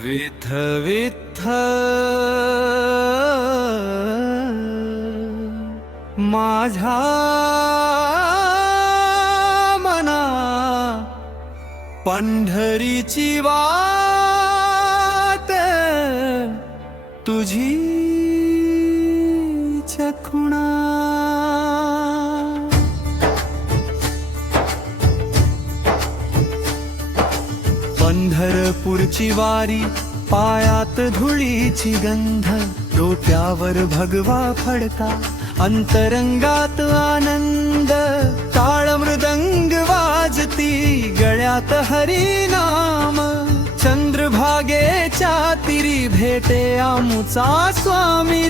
विठ विठ्ठल माझ्या मना पंढरीची वाट तुझी चखुणा पंढरपूरची वारी पायात धुळीची गंध डोक्यावर भगवा फडका अंतरंगात आनंद टाळ मृदंग वाजती गळ्यात हरिनाम चंद्रभागेच्या तिरी भेटे आमुचा स्वामी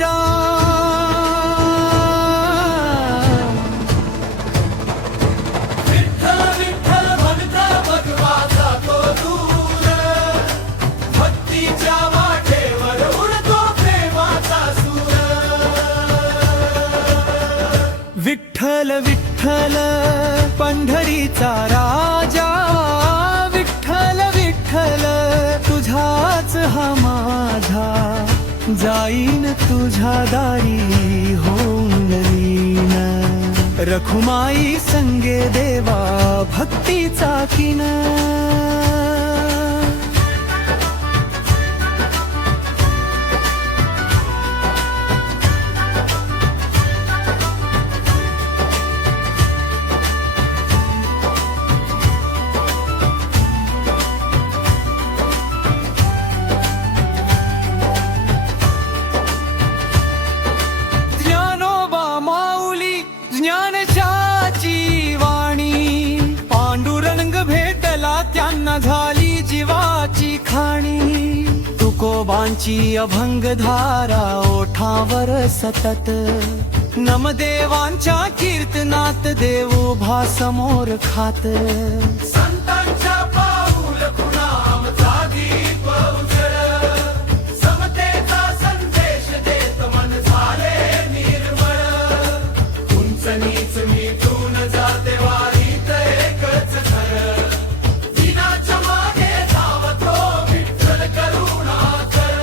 विठ्ठल विठ्ठल पंढरीचा राजा विठ्ठल विठ्ठल तुझाच हा माझा जाईन तुझ्या दारी होऊन लीन रखुमाई संगे देवा भक्तीचा किन ज्ञानशाची वाणी पांडुरंग भेटला त्यांना झाली जीवाची खाणी तुकोबांची अभंगधारा ओठावर सतत नमदेवांच्या कीर्तनात देव उभा समोर खात संतांच्या पाऊल खुणामचा दीप उजळ समतेचा संदेश देत मन झाले निर्मळ नीच मिटून जाते वारीत एकच घर दिनाच्या मागे धावतो विठ्ठल करुणाकर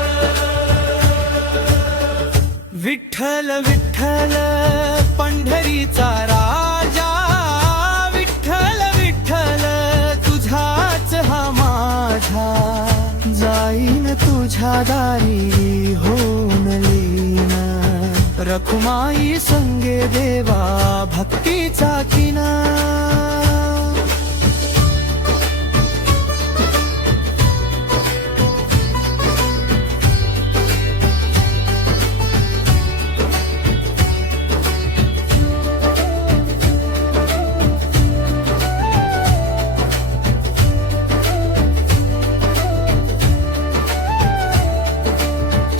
विठ्ठल विठ्ठल पंढरीचा राजा विठ्ठल विठ्ठल तुझाच हा माझा जाईन तुझ्या दारी होऊन लीन रखुमाई संगे देवा भक्तीचा किना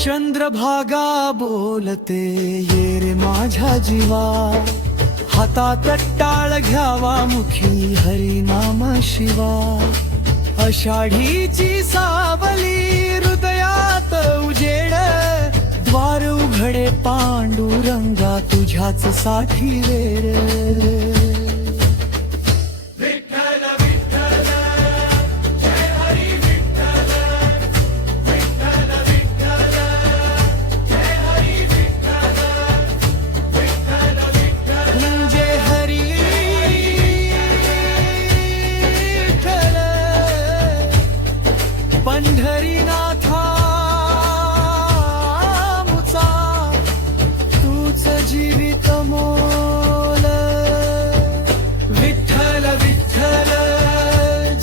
चंद्रभागा बोलते ये रे माझ्या जीवा हातात टाळ घ्यावा मुखी हरिनाम शिवा आषाढीची सावली हृदयात उजेड द्वार उघडे पांडुरंगा तुझ्याच साठी वेळ पंढरीनाथा मुचा तूच जीवित मोल विठ्ठल विठ्ठल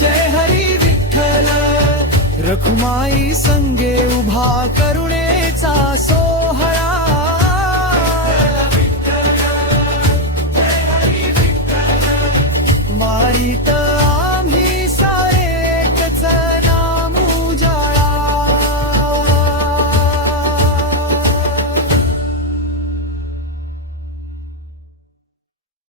जय हरी विठ्ठल रखुमाई संगे उभा करुणे